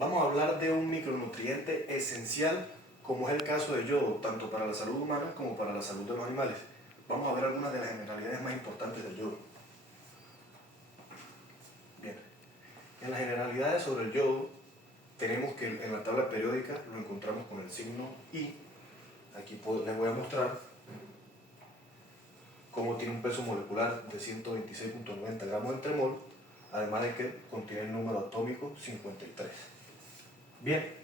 Vamos a hablar de un micronutriente esencial como es el caso del yodo, tanto para la salud humana como para la salud de los animales. Vamos a ver algunas de las generalidades más importantes del yodo. Bien, en las generalidades sobre el yodo tenemos que en la tabla periódica lo encontramos con el signo I. Aquí les voy a mostrar cómo tiene un peso molecular de 126.90 gramos entre mol, además de que contiene el número atómico 53. Bien,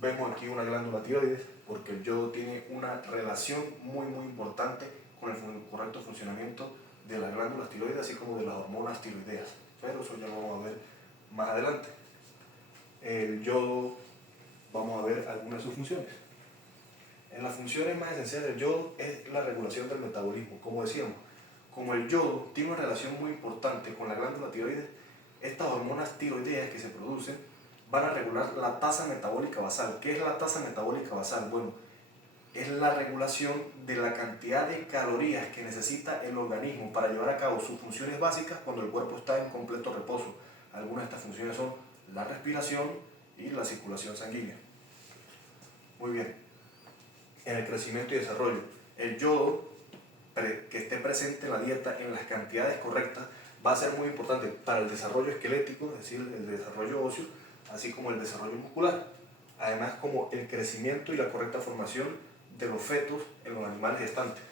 vemos aquí una glándula tiroides porque el yodo tiene una relación muy importante con el correcto funcionamiento de las glándulas tiroides, así como de las hormonas tiroideas, pero eso ya lo vamos a ver más adelante. El yodo, vamos a ver algunas de sus funciones. En las funciones más esenciales del yodo es la regulación del metabolismo. Como decíamos, como el yodo tiene una relación muy importante con la glándula tiroides, estas hormonas tiroideas que se producen van a regular la tasa metabólica basal. ¿Qué es la tasa metabólica basal? Bueno, es la regulación de la cantidad de calorías que necesita el organismo para llevar a cabo sus funciones básicas cuando el cuerpo está en completo reposo. Algunas de estas funciones son la respiración y la circulación sanguínea. Muy bien. En el crecimiento y desarrollo, el yodo que esté presente en la dieta en las cantidades correctas va a ser muy importante para el desarrollo esquelético, es decir, el desarrollo óseo, así como el desarrollo muscular, además como el crecimiento y la correcta formación de los fetos en los animales gestantes.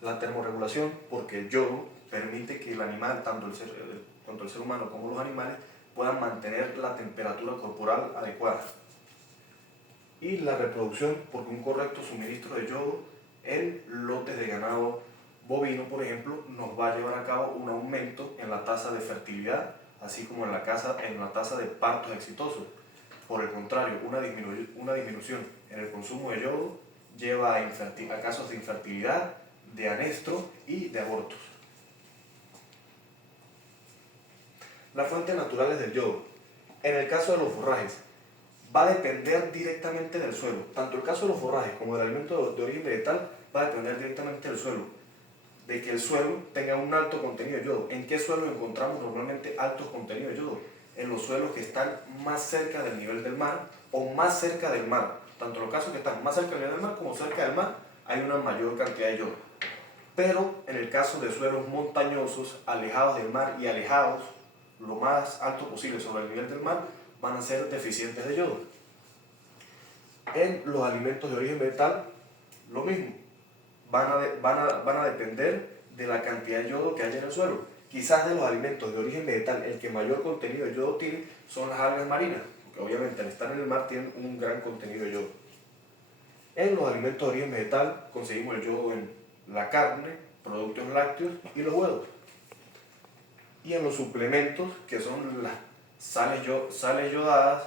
La termorregulación, porque el yodo permite que el animal, tanto el ser humano como los animales, puedan mantener la temperatura corporal adecuada. Y la reproducción, porque un correcto suministro de yodo en lotes de ganado bovino, por ejemplo, nos va a llevar a cabo un aumento en la tasa de fertilidad, así como en la tasa de partos exitosos. Por el contrario, una disminución en el consumo de yodo lleva a casos de infertilidad, de anestro y de abortos. Las fuentes naturales del yodo. En el caso de los forrajes, va a depender directamente del suelo. Tanto el caso de los forrajes como del alimento de origen vegetal va a depender directamente del suelo, de que el suelo tenga un alto contenido de yodo. ¿En qué suelo encontramos normalmente altos contenidos de yodo? En los suelos que están más cerca del nivel del mar o más cerca del mar. Tanto en los casos que están más cerca del nivel del mar como cerca del mar hay una mayor cantidad de yodo. Pero en el caso de suelos montañosos, alejados del mar y alejados lo más alto posible sobre el nivel del mar, van a ser deficientes de yodo. En los alimentos de origen vegetal, lo mismo. Van a depender de la cantidad de yodo que haya en el suelo. Quizás de los alimentos de origen vegetal, el que mayor contenido de yodo tiene son las algas marinas, porque obviamente al estar en el mar tienen un gran contenido de yodo. En los alimentos de origen vegetal conseguimos el yodo en la carne, productos lácteos y los huevos. Y en los suplementos, que son las sales yodadas,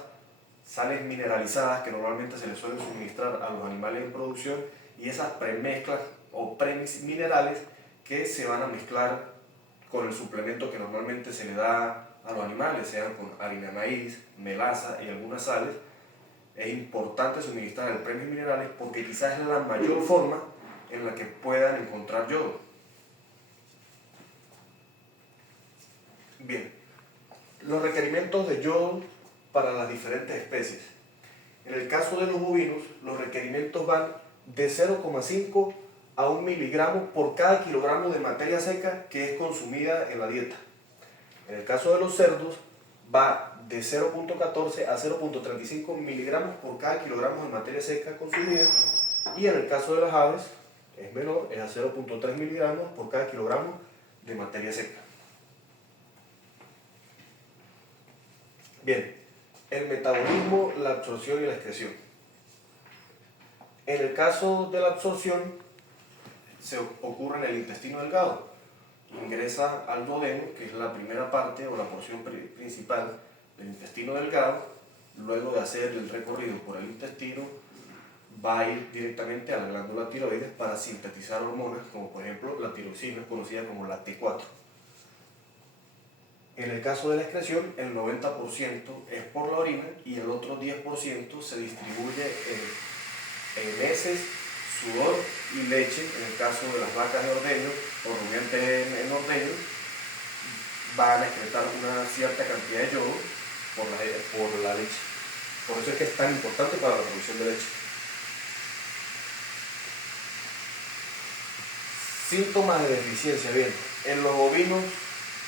sales mineralizadas que normalmente se les suelen suministrar a los animales en producción, y esas premezclas o premix minerales que se van a mezclar con el suplemento que normalmente se le da a los animales, sean con harina de maíz, melaza y algunas sales. Es importante suministrar el premix minerales porque quizás es la mayor forma en la que puedan encontrar yodo. Bien, los requerimientos de yodo para las diferentes especies. En el caso de los bovinos, los requerimientos van de 0,5 a 1 miligramo por cada kilogramo de materia seca que es consumida en la dieta. En el caso de los cerdos, va de 0,14 a 0,35 miligramos por cada kilogramo de materia seca consumida, y en el caso de las aves es menor, es a 0,3 miligramos por cada kilogramo de materia seca. Bien, el metabolismo, la absorción y la excreción. En el caso de la absorción, se ocurre en el intestino delgado. Ingresa al duodeno, que es la primera parte o la porción principal del intestino delgado. Luego de hacer el recorrido por el intestino, va a ir directamente a la glándula tiroides para sintetizar hormonas, como por ejemplo la tiroxina, conocida como la T4. En el caso de la excreción, el 90% es por la orina y el otro 10% se distribuye en heces, sudor y leche. En el caso de las vacas de ordeño o rumiantes en ordeño, van a excretar una cierta cantidad de yodo por la leche. Por eso es que es tan importante para la producción de leche. Síntomas de deficiencia. Bien, en los bovinos,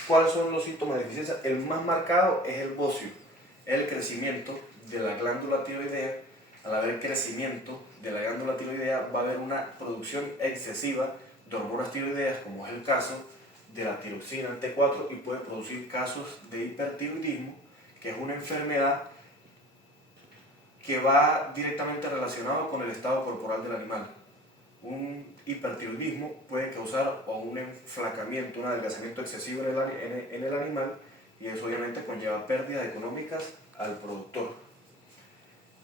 ¿cuáles son los síntomas de deficiencia? El más marcado es el bocio, el crecimiento de la glándula tiroidea. Al haber crecimiento de la glándula tiroidea va a haber una producción excesiva de hormonas tiroideas, como es el caso de la tiroxina T4, y puede producir casos de hipertiroidismo, que es una enfermedad que va directamente relacionado con el estado corporal del animal. Un hipertiroidismo puede causar o un enflacamiento, un adelgazamiento excesivo en el animal, y eso obviamente conlleva pérdidas económicas al productor.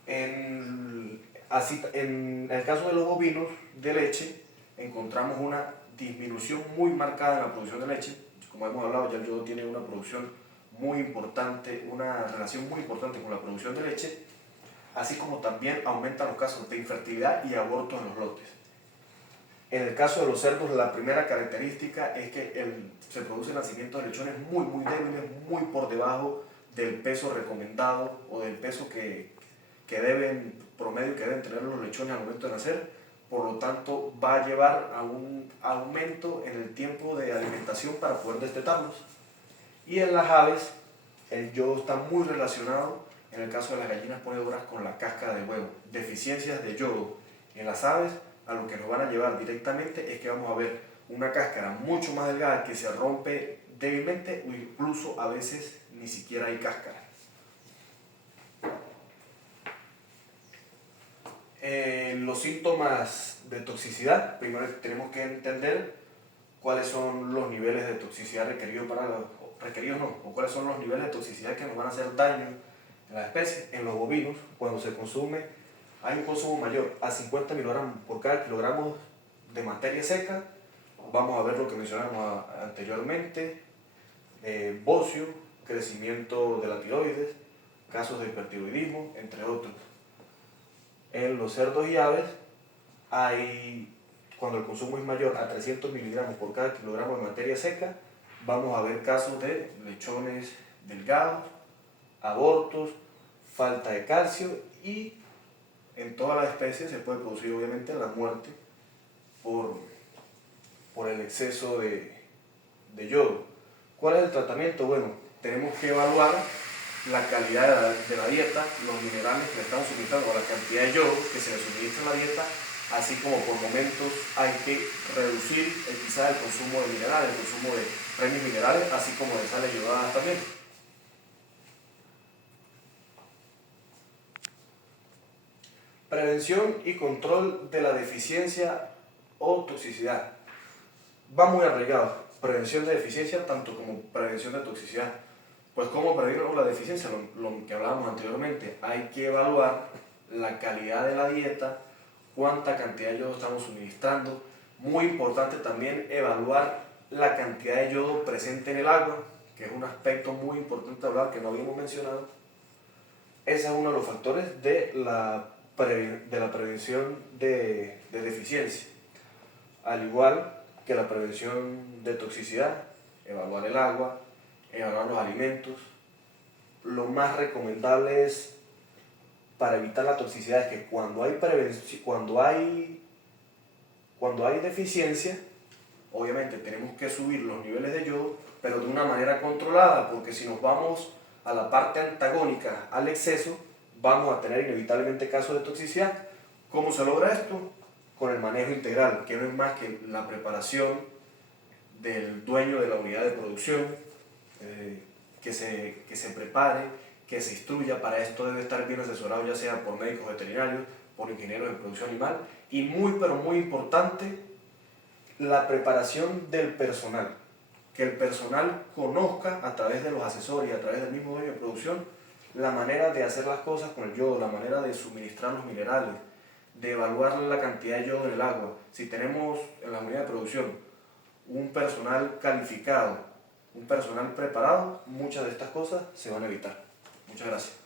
En el caso de los bovinos de leche, encontramos una disminución muy marcada en la producción de leche. Como hemos hablado, ya el yodo tiene una producción muy importante, una relación muy importante con la producción de leche, así como también aumentan los casos de infertilidad y abortos en los lotes. En el caso de los cerdos, la primera característica es que se produce el nacimiento de lechones muy débiles, muy por debajo del peso recomendado o del peso promedio que deben tener los lechones al momento de nacer. Por lo tanto, va a llevar a un aumento en el tiempo de alimentación para poder destetarlos. Y en las aves, el yodo está muy relacionado, en el caso de las gallinas ponedoras, con la cáscara de huevo. Deficiencias de yodo en las aves a lo que nos van a llevar directamente es que vamos a ver una cáscara mucho más delgada que se rompe débilmente, o incluso a veces ni siquiera hay cáscara. Los síntomas de toxicidad, primero tenemos que entender cuáles son los niveles de toxicidad requeridos o cuáles son los niveles de toxicidad que nos van a hacer daño en la especie. En los bovinos, cuando se consume, hay un consumo mayor a 50 miligramos por cada kilogramo de materia seca. Vamos a ver lo que mencionamos anteriormente: bocio, crecimiento de la tiroides, casos de hipertiroidismo, entre otros. En los cerdos y aves, cuando el consumo es mayor a 300 miligramos por cada kilogramo de materia seca, vamos a ver casos de lechones delgados, abortos, falta de calcio, y en todas las especies se puede producir obviamente la muerte por el exceso de yodo. ¿Cuál es el tratamiento? Bueno, tenemos que evaluar la calidad de la dieta, los minerales que le estamos suministrando, o la cantidad de yodo que se le suministra en la dieta, así como por momentos hay que reducir quizás el consumo de minerales, el consumo de premios minerales, así como de sales yodadas también. Prevención y control de la deficiencia o toxicidad. Va muy arraigado, prevención de deficiencia tanto como prevención de toxicidad. Pues ¿cómo prevenir la deficiencia? Lo que hablábamos anteriormente, hay que evaluar la calidad de la dieta, cuánta cantidad de yodo estamos suministrando. Muy importante también evaluar la cantidad de yodo presente en el agua, que es un aspecto muy importante de hablar que no habíamos mencionado. Ese es uno de los factores de la prevención de deficiencia. Al igual que la prevención de toxicidad, evaluar el agua, evaluar los alimentos. Lo más recomendable es, para evitar la toxicidad, es que cuando hay deficiencia, obviamente tenemos que subir los niveles de yodo, pero de una manera controlada, porque si nos vamos a la parte antagónica, al exceso, vamos a tener inevitablemente casos de toxicidad. ¿Cómo se logra esto? Con el manejo integral, que no es más que la preparación del dueño de la unidad de producción, que se prepare, que se instruya. Para esto debe estar bien asesorado, ya sea por médicos veterinarios, por ingenieros de producción animal, y pero muy importante, la preparación del personal. Que el personal conozca, a través de los asesores y a través del mismo dueño de producción, la manera de hacer las cosas con el yodo, la manera de suministrar los minerales, de evaluar la cantidad de yodo en el agua. Si tenemos en la unidad de producción un personal calificado, un personal preparado, muchas de estas cosas se van a evitar. Muchas gracias.